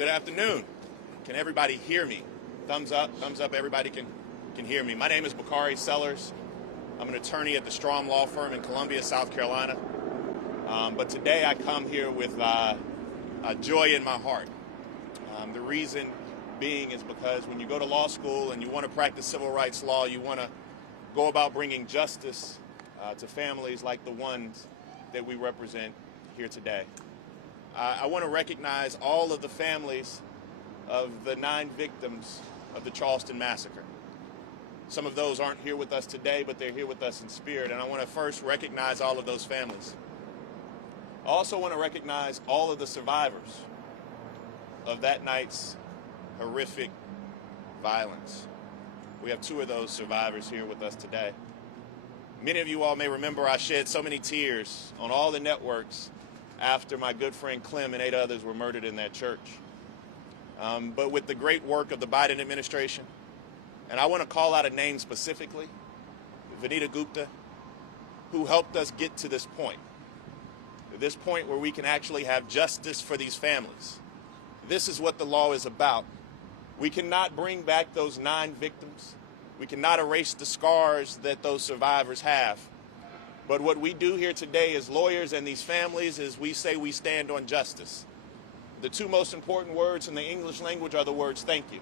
Good afternoon. Can everybody hear me? Thumbs up, everybody can hear me. My name is Bakari Sellers. I'm an attorney at the Strom Law Firm in Columbia, South Carolina. But today I come here with a joy in my heart. The reason being is because when you go to law school and you want to practice civil rights law, you want to go about bringing justice to families like the ones that we represent here today. I want to recognize all of the families of the 9 victims of the Charleston massacre. Some of those aren't here with us today, but they're here with us in spirit, and I want to first recognize all of those families. I also want to recognize all of the survivors of that night's horrific violence. We have 2 of those survivors here with us today. Many of you all may remember I shed so many tears on all the networks after my good friend Clem and 8 others were murdered in that church. But with the great work of the Biden administration, and I want to call out a name specifically, Vanita Gupta, who helped us get to this point where we can actually have justice for these families. This is what the law is about. We cannot bring back those 9 victims. We cannot erase the scars that those survivors have. But what we do here today as lawyers and these families is we say we stand on justice. The 2 most important words in the English language are the words thank you.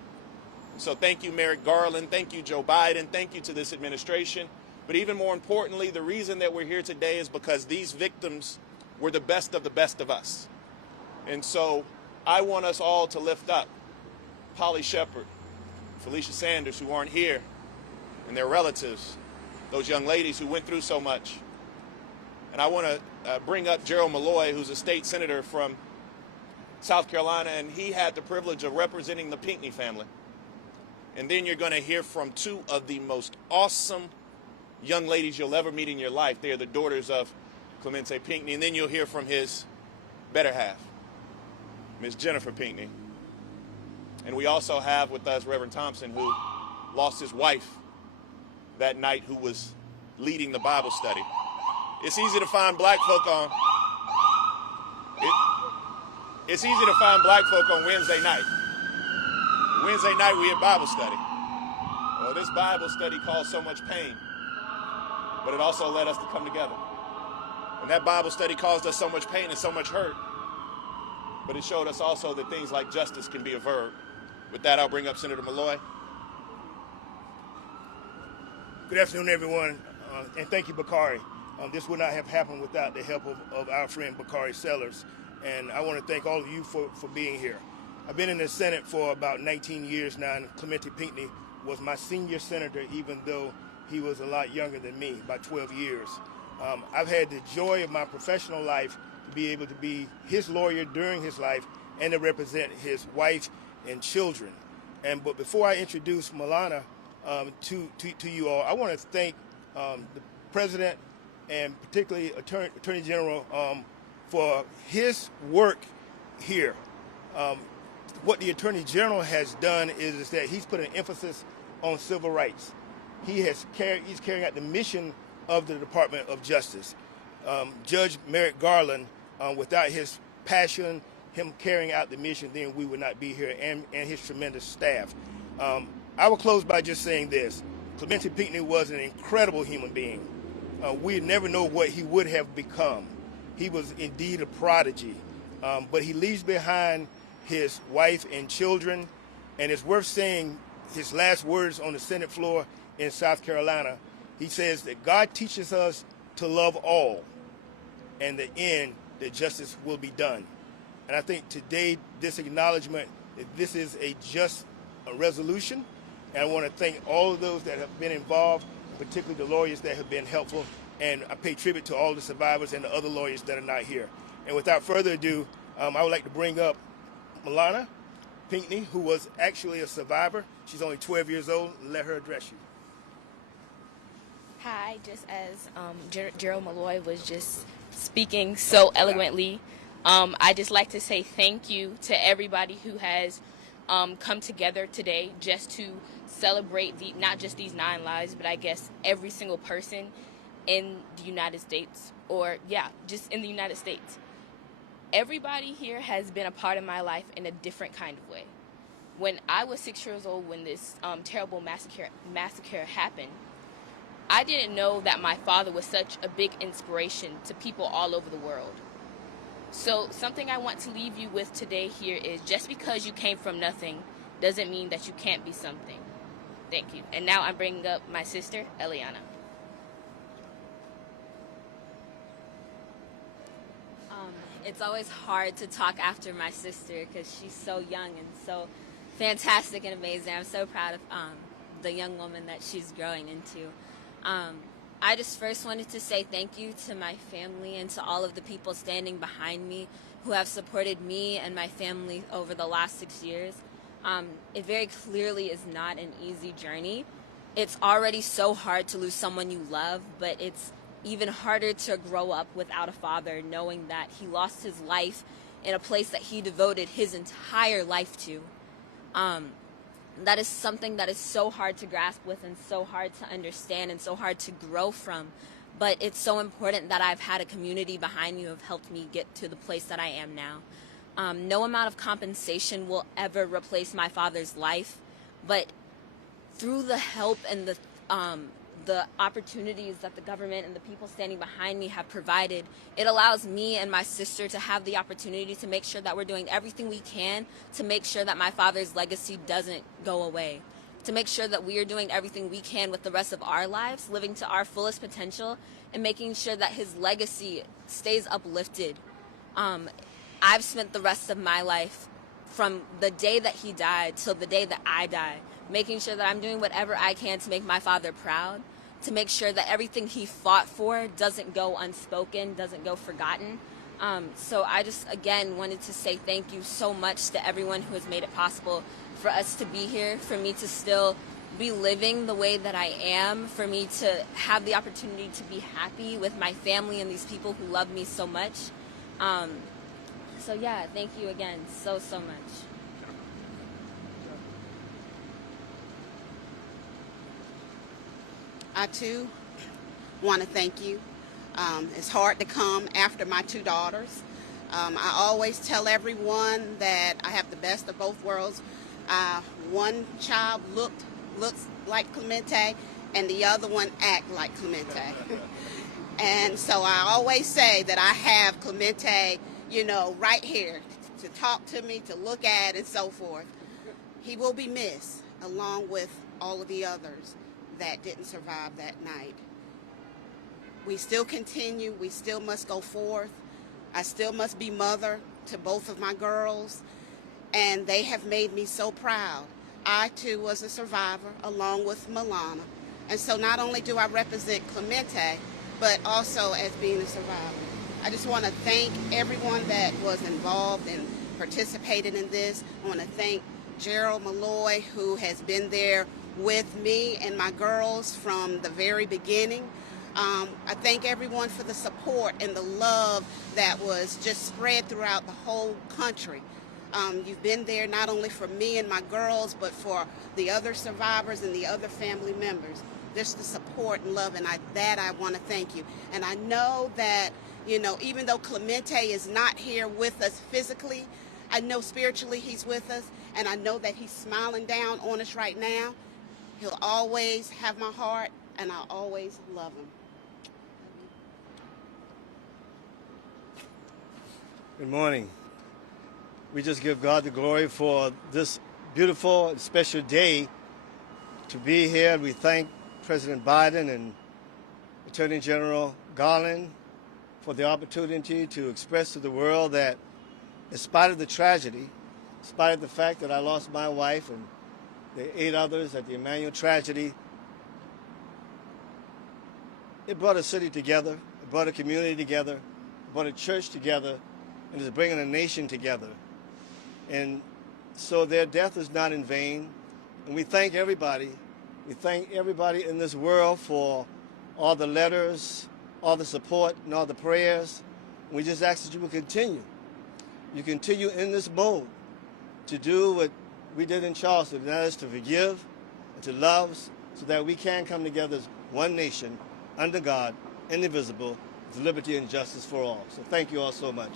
So thank you, Merrick Garland. Thank you, Joe Biden. Thank you to this administration. But even more importantly, the reason that we're here today is because these victims were the best of us. And so I want us all to lift up Polly Shepard, Felicia Sanders, who aren't here, and their relatives, those young ladies who went through so much. And I want to bring up Gerald Malloy, who's a state senator from South Carolina, and he had the privilege of representing the Pinckney family. And then you're going to hear from 2 of the most awesome young ladies you'll ever meet in your life. They are the daughters of Clemente Pinckney. And then you'll hear from his better half, Miss Jennifer Pinckney. And we also have with us Reverend Thompson, who lost his wife that night, who was leading the Bible study. It's easy to find black folk on Wednesday night. Wednesday night we had Bible study. Well, this Bible study caused so much pain, but it also led us to come together. And that Bible study caused us so much pain and so much hurt, but it showed us also that things like justice can be a verb. With that, I'll bring up Senator Malloy. Good afternoon, everyone, and thank you, Bakari. This would not have happened without the help of our friend Bakari Sellers, and I want to thank all of you for being here. I've been in the Senate for about 19 years now, and Clemente Pinckney was my senior senator, even though he was a lot younger than me, by 12 years. I've had the joy of my professional life to be able to be his lawyer during his life and to represent his wife and children. But before I introduce Malana to you all, I want to thank the President and particularly Attorney General for his work here. What the Attorney General has done is that he's put an emphasis on civil rights. He's carrying out the mission of the Department of Justice. Judge Merrick Garland, without his passion, him carrying out the mission, then we would not be here, and his tremendous staff. I will close by just saying this. Clemente Pinckney was an incredible human being. We never know what he would have become. He was indeed a prodigy, but he leaves behind his wife and children, and it's worth saying his last words on the Senate floor in South Carolina. He says that God teaches us to love all, and in the end, that justice will be done. And I think today, this acknowledgement that this is a just resolution, and I want to thank all of those that have been involved, particularly the lawyers that have been helpful, and I pay tribute to all the survivors and the other lawyers that are not here. And without further ado, I would like to bring up Malana Pinckney, who was actually a survivor. She's only 12 years old. Let her address you. Hi, just as Gerald Malloy was just speaking so eloquently, I just like to say thank you to everybody who has come together today just to celebrate not just these 9 lives, but I guess every single person in the United States, or just in the United States. everybody here has been a part of my life in a different kind of way. When I was 6 years old, when this terrible massacre happened, I didn't know that my father was such a big inspiration to people all over the world. So something I want to leave you with today here is, just because you came from nothing doesn't mean that you can't be something. Thank you. And now I'm bringing up my sister, Eliana. It's always hard to talk after my sister because she's so young and so fantastic and amazing. I'm so proud of the young woman that she's growing into. I just first wanted to say thank you to my family and to all of the people standing behind me who have supported me and my family over the last 6 years. It very clearly is not an easy journey. It's already so hard to lose someone you love, but it's even harder to grow up without a father, knowing that he lost his life in a place that he devoted his entire life to. That is something that is so hard to grasp with and so hard to understand and so hard to grow from. But it's so important that I've had a community behind me who have helped me get to the place that I am now. No amount of compensation will ever replace my father's life, but through the help and the opportunities that the government and the people standing behind me have provided, it allows me and my sister to have the opportunity to make sure that we're doing everything we can to make sure that my father's legacy doesn't go away, to make sure that we are doing everything we can with the rest of our lives, living to our fullest potential, and making sure that his legacy stays uplifted. I've spent the rest of my life, from the day that he died till the day that I die, making sure that I'm doing whatever I can to make my father proud, to make sure that everything he fought for doesn't go unspoken, doesn't go forgotten. So I just, again, wanted to say thank you so much to everyone who has made it possible for us to be here, for me to still be living the way that I am, for me to have the opportunity to be happy with my family and these people who love me so much. So yeah, thank you again so much. I too want to thank you. It's hard to come after my two daughters. I always tell everyone that I have the best of both worlds. One child looks like Clemente, and the other one act like Clemente. And so I always say that I have Clemente, right here to talk to me, to look at, and so forth. He will be missed, along with all of the others that didn't survive that night. We still continue. We still must go forth. I still must be mother to both of my girls, and they have made me so proud. I, too, was a survivor, along with Malana. And so not only do I represent Clemente, but also as being a survivor. I just want to thank everyone that was involved and participated in this. I want to thank Gerald Malloy, who has been there with me and my girls from the very beginning. I thank everyone for the support and the love that was just spread throughout the whole country. You've been there not only for me and my girls, but for the other survivors and the other family members. Just the support and love, and I want to thank you. And I know that, even though Clemente is not here with us physically, I know spiritually he's with us, and I know that he's smiling down on us right now. He'll always have my heart, and I'll always love him. Good morning. We just give God the glory for this beautiful and special day to be here. And we thank President Biden and Attorney General Garland for the opportunity to express to the world that in spite of the tragedy, in spite of the fact that I lost my wife and the 8 others at the Emmanuel tragedy, it brought a city together, it brought a community together, it brought a church together, and is bringing a nation together. And so their death is not in vain. And we thank everybody. We thank everybody in this world for all the letters, all the support, and all the prayers. And we just ask that you will continue. You continue in this mode to do what we did in Charleston, and that is to forgive and to love, so that we can come together as one nation, under God, indivisible, with liberty and justice for all. So thank you all so much.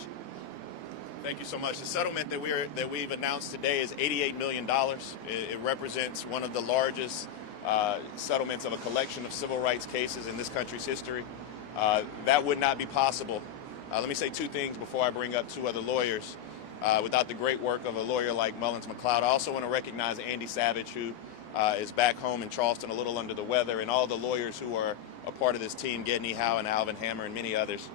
Thank you so much. The settlement that we've announced today is $88 million. It represents one of the largest settlements of a collection of civil rights cases in this country's history. That would not be possible. Let me say two things before I bring up two other lawyers. Without the great work of a lawyer like Mullins McLeod, I also want to recognize Andy Savage, who is back home in Charleston a little under the weather, and all the lawyers who are a part of this team, Gedney Howe and Alvin Hammer and many others.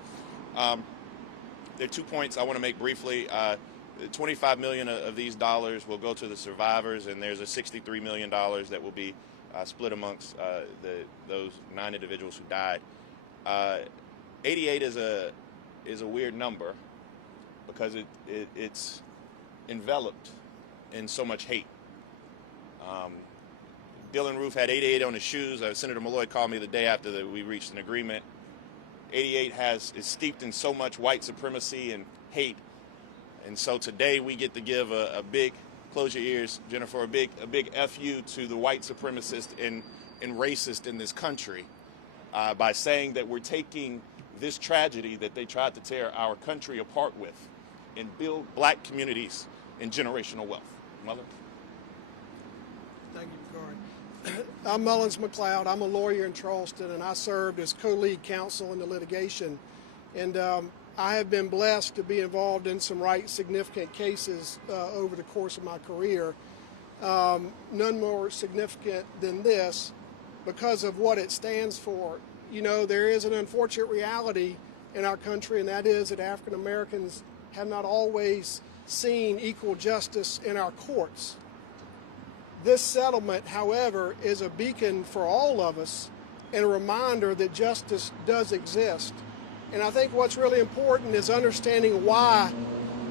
There are 2 points I want to make briefly. $25 million of these dollars will go to the survivors, and there's a $63 million that will be split amongst those 9 individuals who died. 88 is a weird number because it's enveloped in so much hate. Dylan Roof had 88 on his shoes. Senator Malloy called me the day after we reached an agreement. 88 is steeped in so much white supremacy and hate, and so today we get to give a big, close your ears, Jennifer, a big FU to the white supremacist and racist in this country by saying that we're taking this tragedy that they tried to tear our country apart with and build black communities in generational wealth. Mother? Thank you, Bakari. I'm Mullins McLeod. I'm a lawyer in Charleston, and I served as co-lead counsel in the litigation. And I have been blessed to be involved in some significant cases over the course of my career. None more significant than this because of what it stands for. You know, there is an unfortunate reality in our country, and that is that African Americans have not always seen equal justice in our courts. This settlement, however, is a beacon for all of us and a reminder that justice does exist. And I think what's really important is understanding why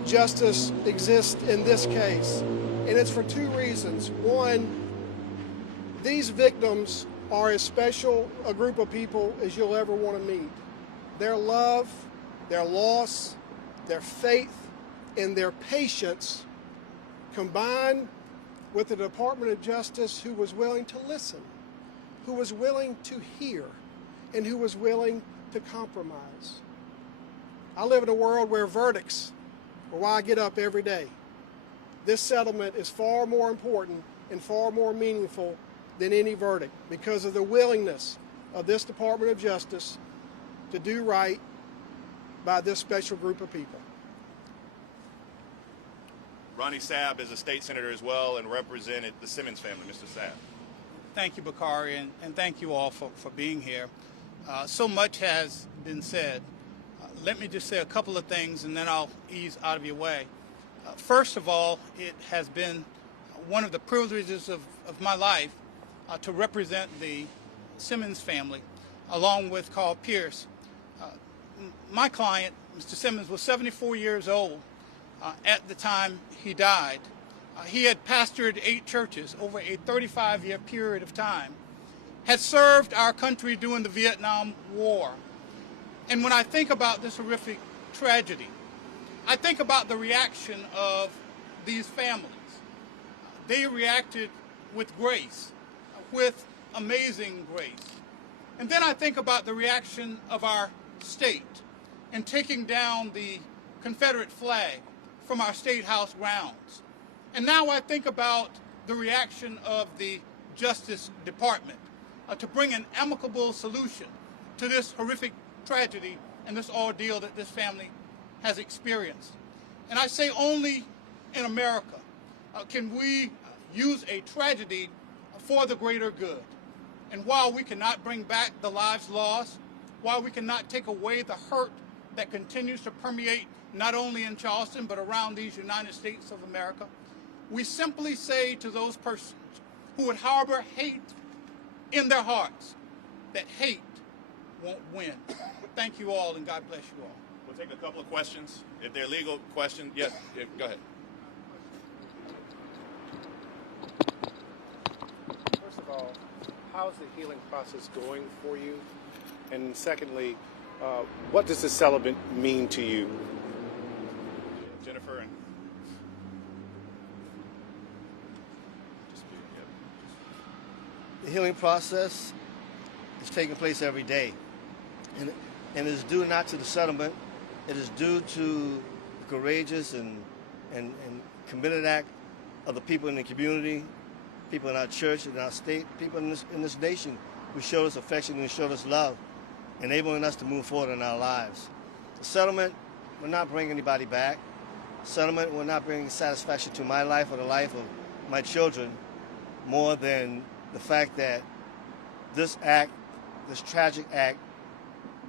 justice exists in this case. And it's for 2 reasons. One, these victims are as special a group of people as you'll ever want to meet. Their love, their loss, their faith, and their patience combined with the Department of Justice who was willing to listen, who was willing to hear, and who was willing to compromise. I live in a world where verdicts are why I get up every day. This settlement is far more important and far more meaningful than any verdict because of the willingness of this Department of Justice to do right by this special group of people. Ronnie Sabb is a state senator as well and represented the Simmons family. Mr. Sabb. Thank you, Bakari, and thank you all for being here. So much has been said. Let me just say a couple of things, and then I'll ease out of your way. First of all, it has been one of the privileges of my life to represent the Simmons family, along with Carl Pierce. My client, Mr. Simmons, was 74 years old at the time he died. He had pastored 8 churches over a 35-year period of time, had served our country during the Vietnam War. And when I think about this horrific tragedy, I think about the reaction of these families. They reacted with grace, with amazing grace. And then I think about the reaction of our state in taking down the Confederate flag from our State House grounds. And now I think about the reaction of the Justice Department to bring an amicable solution to this horrific tragedy and this ordeal that this family has experienced. And I say only in America can we use a tragedy for the greater good. And while we cannot bring back the lives lost, while we cannot take away the hurt that continues to permeate not only in Charleston but around these United States of America, we simply say to those persons who would harbor hate in their hearts that hate won't win. Thank you all, and God bless you all. We'll take a couple of questions. If they're legal questions, yes, go ahead. First of all, how's the healing process going for you? And secondly, what does the settlement mean to you? Jennifer and The healing process is taking place every day. And it is due not to the settlement, it is due to courageous and committed act of the people in the community, people in our church, in our state, people in this nation who showed us affection and showed us love, enabling us to move forward in our lives. The settlement will not bring anybody back. Settlement will not bring satisfaction to my life or the life of my children more than the fact that this act, this tragic act,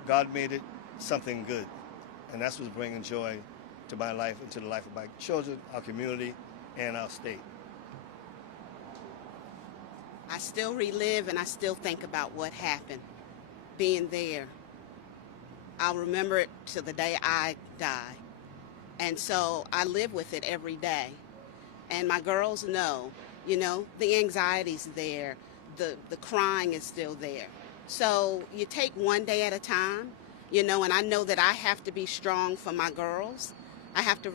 God made it something good. And that's what's bringing joy to my life and to the life of my children, our community, and our state. I still relive and I still think about what happened, being there. I'll remember it till the day I die. And so I live with it every day. And my girls know, the anxiety's there, the crying is still there. So you take one day at a time, and I know that I have to be strong for my girls. I have to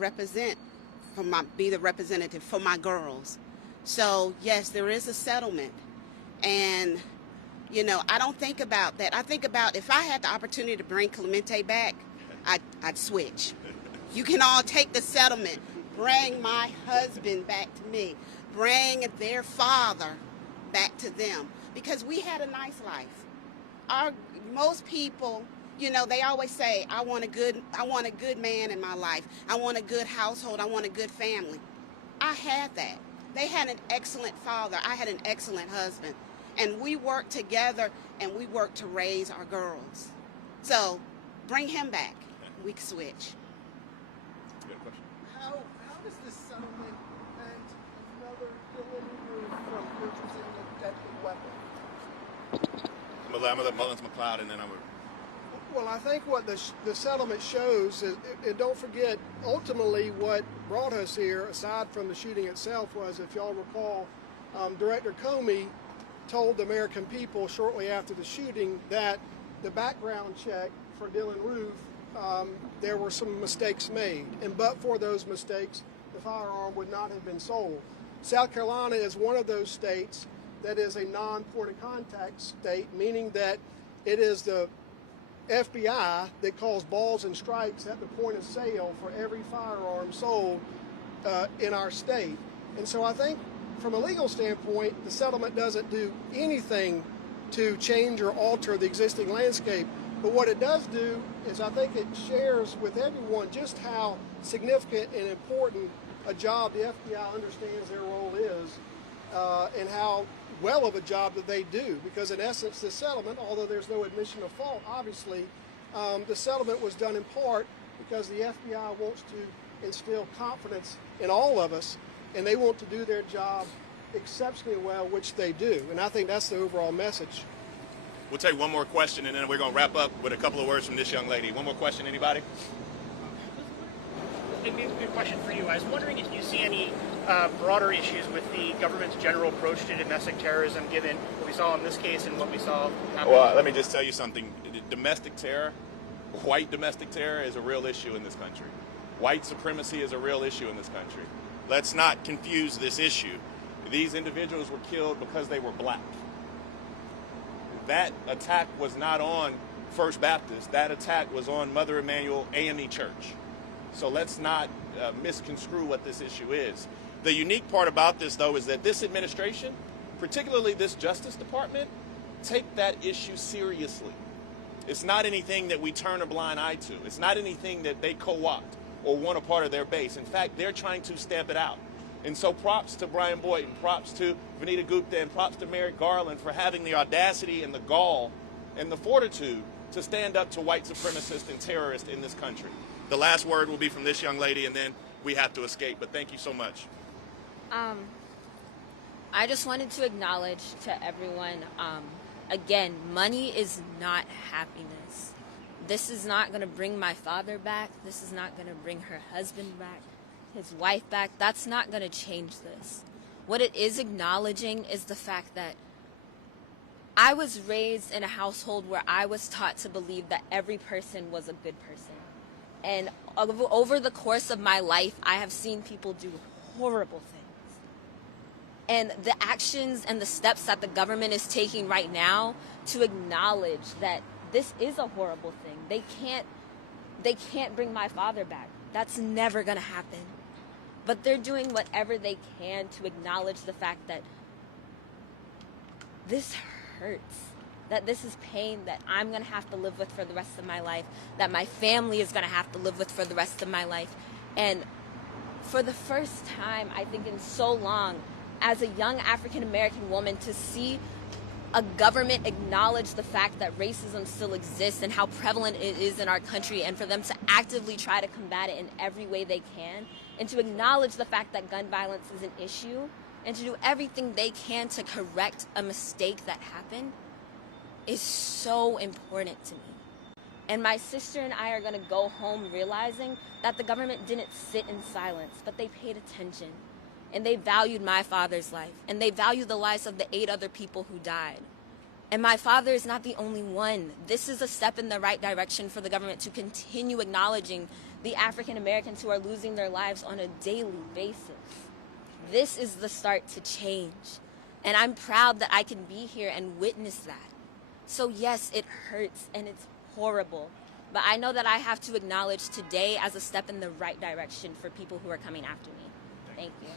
be the representative for my girls. So yes, there is a settlement. And, I don't think about that. I think about if I had the opportunity to bring Clemente back, I'd switch. You can all take the settlement, bring my husband back to me, bring their father back to them, because we had a nice life. Most people, they always say, I want a good man in my life. I want a good household. I want a good family. I had that. They had an excellent father. I had an excellent husband. And we worked together and we worked to raise our girls. So bring him back. We can switch. How does this settlement prevent another killing move from purchasing a deadly weapon? I'm going to let Mullins McLeod, and then I'm going to... Well, I think what the settlement shows is, and don't forget, ultimately what brought us here, aside from the shooting itself, was, if y'all recall, Director Comey told the American people shortly after the shooting that the background check for Dylan Roof, there were some mistakes made, and but for those mistakes, the firearm would not have been sold. South Carolina is one of those states that is a non-port of contact state, meaning that it is the FBI that calls balls and strikes at the point of sale for every firearm sold in our state. And so I think from a legal standpoint, the settlement doesn't do anything to change or alter the existing landscape. But what it does do is I think it shares with everyone just how significant and important a job the FBI understands their role is, and how well of a job that they do. Because in essence, the settlement, although there's no admission of fault, obviously, the settlement was done in part because the FBI wants to instill confidence in all of us, and they want to do their job exceptionally well, which they do. And I think that's the overall message. We'll take one more question, and then we're going to wrap up with a couple of words from this young lady. One more question, anybody? Maybe a good question for you. I was wondering if you see any broader issues with the government's general approach to domestic terrorism, given what we saw in this case and what we saw happen. Well, let me just tell you something. Domestic terror, white domestic terror, is a real issue in this country. White supremacy is a real issue in this country. Let's not confuse this issue. These individuals were killed because they were black. That attack was not on First Baptist. That attack was on Mother Emanuel AME Church. So let's not misconstrue what this issue is. The unique part about this, though, is that this administration, particularly this Justice Department, take that issue seriously. It's not anything that we turn a blind eye to. It's not anything that they co-opt or want a part of their base. In fact, they're trying to stamp it out. And so props to Brian Boyd, and props to Vanita Gupta, and props to Merrick Garland for having the audacity and the gall and the fortitude to stand up to white supremacists and terrorists in this country. The last word will be from this young lady, and then we have to escape. But thank you so much. I just wanted to acknowledge to everyone, again, money is not happiness. This is not going to bring my father back. This is not going to bring her husband back, his wife back. That's not going to change this. What it is acknowledging is the fact that I was raised in a household where I was taught to believe that every person was a good person. And over the course of my life, I have seen people do horrible things. And the actions and the steps that the government is taking right now to acknowledge that this is a horrible thing. They can't bring my father back. That's never going to happen. But they're doing whatever they can to acknowledge the fact that this hurts, that this is pain that I'm going to have to live with for the rest of my life, that my family is going to have to live with for the rest of my life. And for the first time, I think in so long, as a young African-American woman, to see a government acknowledge the fact that racism still exists and how prevalent it is in our country, and for them to actively try to combat it in every way they can, and to acknowledge the fact that gun violence is an issue, and to do everything they can to correct a mistake that happened, is so important to me. And my sister and I are going to go home realizing that the government didn't sit in silence, but they paid attention. And they valued my father's life. And they valued the lives of the 8 other people who died. And my father is not the only one. This is a step in the right direction for the government to continue acknowledging the African Americans who are losing their lives on a daily basis. This is the start to change. And I'm proud that I can be here and witness that. So yes, it hurts and it's horrible. But I know that I have to acknowledge today as a step in the right direction for people who are coming after me. Thank you.